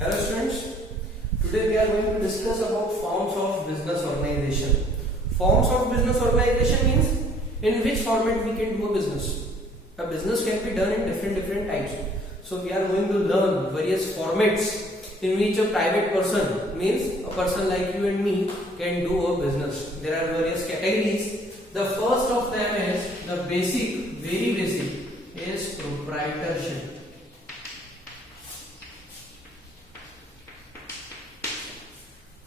Hello students, today we are going to discuss about forms of business organization. Forms of business organization means in which format we can do a business. A business can be done in different types. So we are going to learn various formats in which a private person, means a person like you and me, can do a business. There are various categories. The first of them is the basic, very basic, is proprietorship.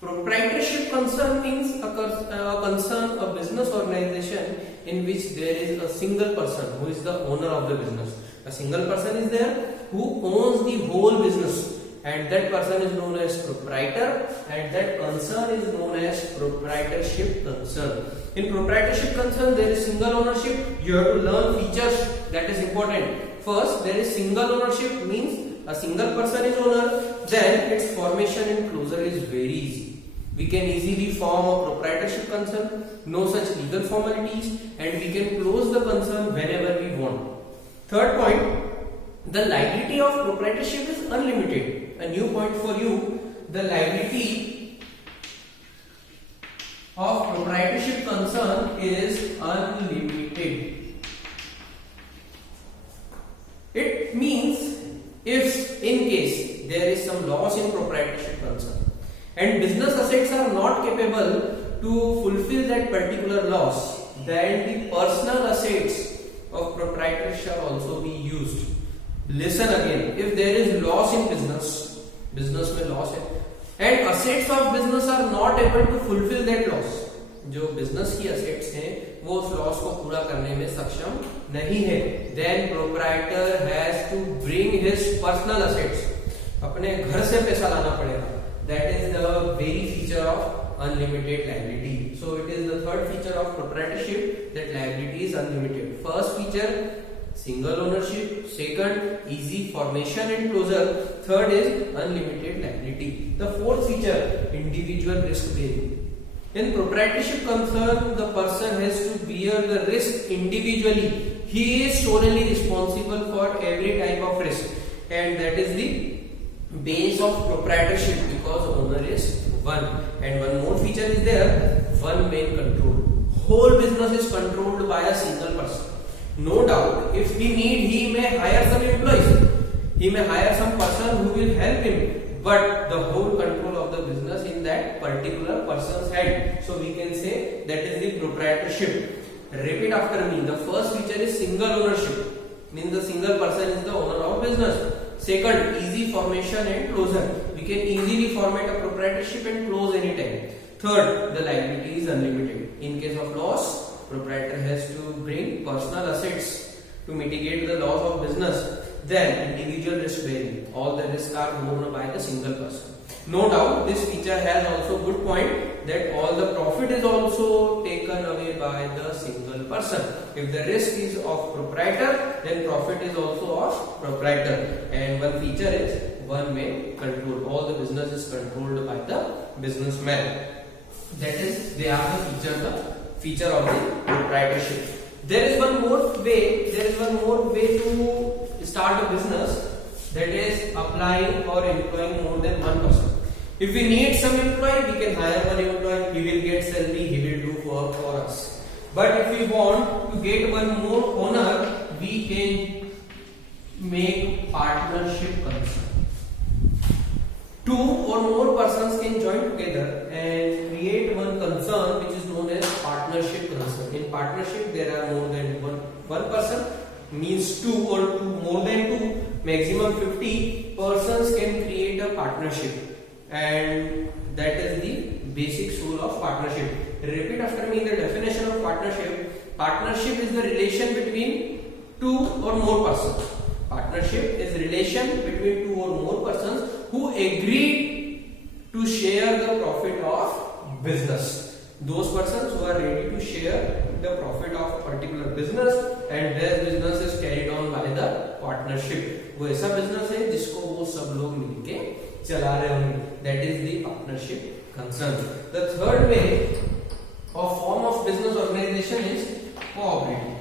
Proprietorship concern means a business organization in which there is a single person who is the owner of the business. A single person is there who owns the whole business, and that person is known as proprietor, and that concern is known as proprietorship concern. In proprietorship concern, there is single ownership. You have to learn features that is important. First, there is single ownership, means a single person is owner. Then its formation and closure is very easy. We can easily form a proprietorship concern, no such legal formalities, and we can close the concern whenever we want. Third point, the liability of proprietorship is unlimited. A new point for you, the liability of proprietorship concern is unlimited. It means if in case there is some loss in proprietorship concern and business assets are not capable to fulfill that particular loss, then the personal assets of proprietor shall also be used. Listen again, if there is loss in business may loss है, and assets of business are not able to fulfill that loss, जो business की assets हैं वो उस loss को पूरा करने में सक्षम नहीं है, then proprietor has to bring his personal assets, अपने घर से पैसा लाना पड़ेगा. That is the very feature of unlimited liability. So it is the third feature of proprietorship, that liability is unlimited. First feature, single ownership. Second, easy formation and closure. Third is unlimited liability. The fourth feature, individual risk bearing. In proprietorship concern, the person has to bear the risk individually. He is solely responsible for every type of risk, and that is the base of proprietorship, because owner is one. And one more feature is there, one main control. Whole business is controlled by a single person. No doubt, if he need, he may hire some employees, he may hire some person who will help him, but the whole control of the business in that particular person's hand. So we can say that is the proprietorship. Repeat after me. The first feature is single ownership, means the single person is the owner of business. Second, easy formation and closure. We can easily format a proprietorship and close anytime. Third, the liability is unlimited. In case of loss, proprietor has to bring personal assets to mitigate the loss of business. Then, individual risk bearing. All the risks are borne by the single person. No doubt, this feature has also good point that all the profit is also taken away by the single person. If the risk is of proprietor, then profit is also of proprietor. And one feature is one man control. All the business is controlled by the businessman. That is, they are the feature of the proprietorship. There is one more way. To start a business, that is applying or employing more than one person. If we need some employee, we can hire one employee, he will get salary, he will do work for us. But if we want to get one more owner, we can make partnership concern. Two or more persons can join together and create one concern which is known as partnership concern. In partnership, there are more than one person, means two or more than two, maximum 50 persons can create a partnership. And that is the basic soul of partnership. Repeat after me the definition of partnership. Partnership is the relation between two or more persons. Partnership is relation between two or more persons who agreed to share the profit of business. Those persons who are ready to share the profit of a particular business, and their business is carried on by the partnership. वो ऐसा business है जिसको वो सब लोग मिलके चला रहे होंगे. That is the partnership concern. The third way of form of business organization is cooperative.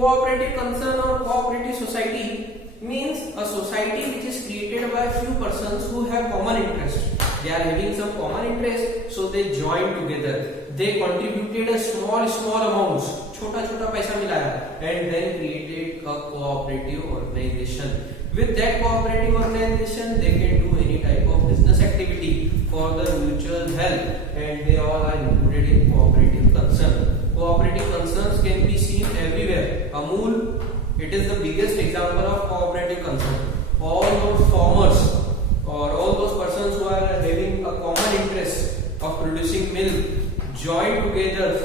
Cooperative concern or cooperative society means a society which is created by few persons who have common interest. They are having some common interest, so they join together. They contributed a small amounts, छोटा पैसा मिलाया, and then created a cooperative organization. With that cooperative organization, they can do any type of business activity for the mutual help, and they all are included in cooperative concern. Cooperative concerns can be seen everywhere. Amul, it is the biggest example of cooperative concern. All those farmers or all those persons who are having a common interest of producing milk joined together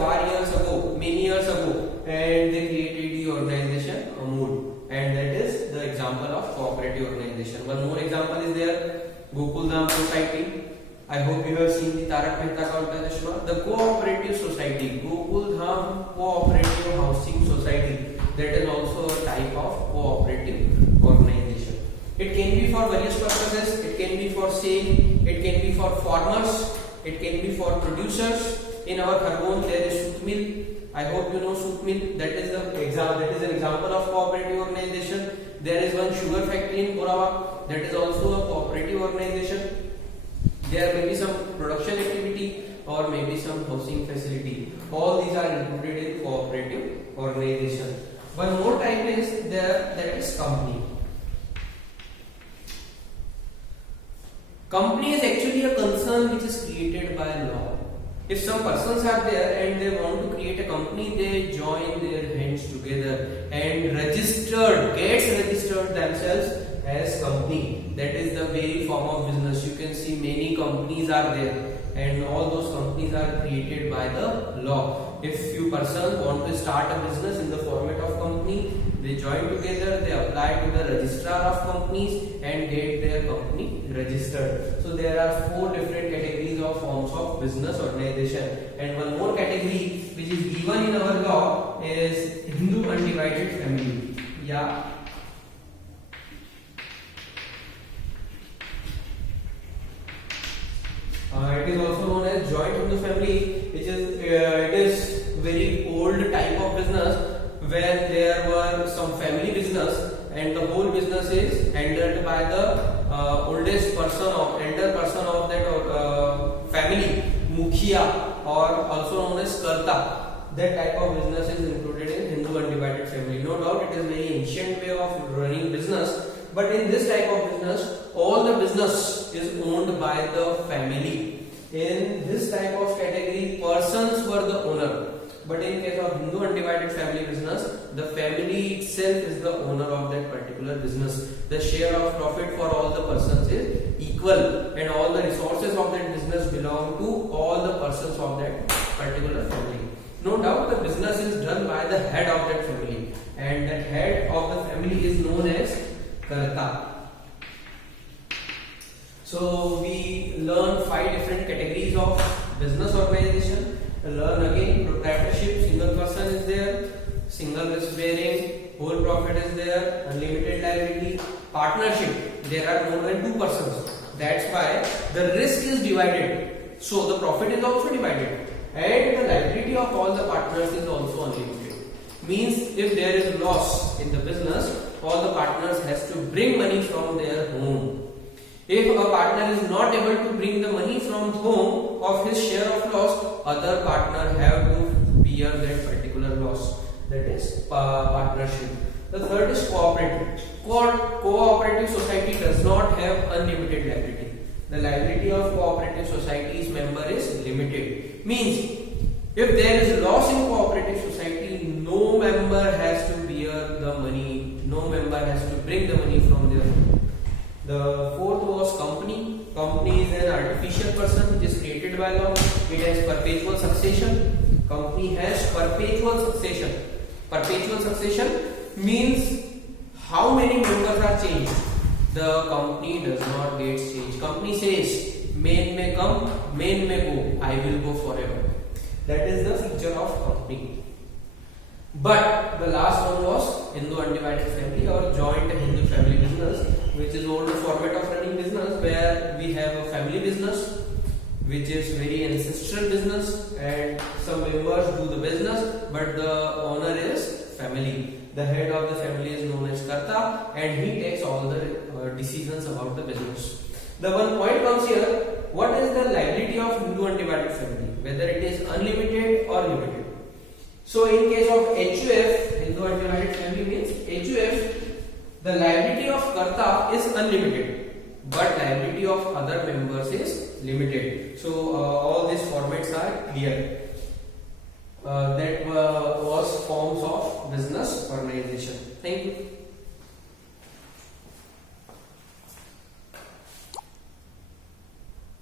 many years ago, and they created the organization Amul, and that is the example of cooperative organization. One more example is there, Gokul Dham Society. I hope you have seen the Tarak Mehta Ka Ulta Chashma. The cooperative society, Gokul Dham Cooperative Housing Society, that is also a type of cooperative organization. It can be for various purposes. It can be for sale. It can be for farmers. It can be for producers. In our Khargon there is Suk Mill. I hope you know Suk Mill. That is an example of cooperative organization. There is one sugar factory in Korawa. That is also a cooperative organization. There may be some production activity or maybe some housing facility. All these are included in cooperative organization. One more type is there, that is company. Company is actually a concern which is created by law. If some persons are there and they want to create a company, they join their hands together and gets registered themselves as company. That is the very form of business. You can see many companies are there, and all those companies are created by the law. If few persons want to start a business in the format of company, they join together, they apply to the registrar of companies and get their company registered. So there are 4 different categories of forms of business organization, and one more category which is given in our law is Hindu undivided family. Yeah. It is also known as joint Hindu family, which is it is very old type of business where there were some family business and the whole business is handled by the elder person of that family, Mukhiya, or also known as Karta. That type of business is included in Hindu undivided family. No doubt it is very ancient way of running business. But in this type of business, all the business is owned by the family. In this type of category, persons were the owner. But in case of Hindu undivided family business, the family itself is the owner of that particular business. The share of profit for all the persons is equal, and all the resources of that business belong to all the persons of that particular family. No doubt the business is done by the head of that family, and that head of the family is known as Karta. So we learn 5 different categories of business organization. Learn again, proprietorship, single person is there, single risk bearing, whole profit is there, unlimited liability. Partnership, there are more than 2 persons. That's why the risk is divided. So the profit is also divided, and the liability of all the partners is also unlimited. Means if there is loss in the business, all the partners has to bring money from their home. If a partner is not able to bring the money from home of his share of loss, other partner have to bear that particular loss. That is partnership. The third is cooperative. Cooperative society does not have unlimited liability. The liability of cooperative society's member is limited. Means if there is loss in cooperative society, no member has to bear the money. No member has to bring the money from their home. The fourth was company. Company is an artificial person which is created by law. It has perpetual succession. Company has perpetual succession. Perpetual succession means how many members are changed. The company does not get changed. Company says, main may come, main may go. I will go forever. That is the feature of company. But the last one was Hindu undivided family or joint Hindu family business, which is older format of running business where we have a family business which is very ancestral business and some members do the business but the owner is family. The head of the family is known as Karta, and he takes all the decisions about the business. The one point comes here: what is the liability of Hindu undivided family, whether it is unlimited or limited? So in case of HUF, Hindu undivided family means HUF, the liability of Karta is unlimited, but liability of other members is limited. So all these formats are clear. That was forms of business organization. Thank you.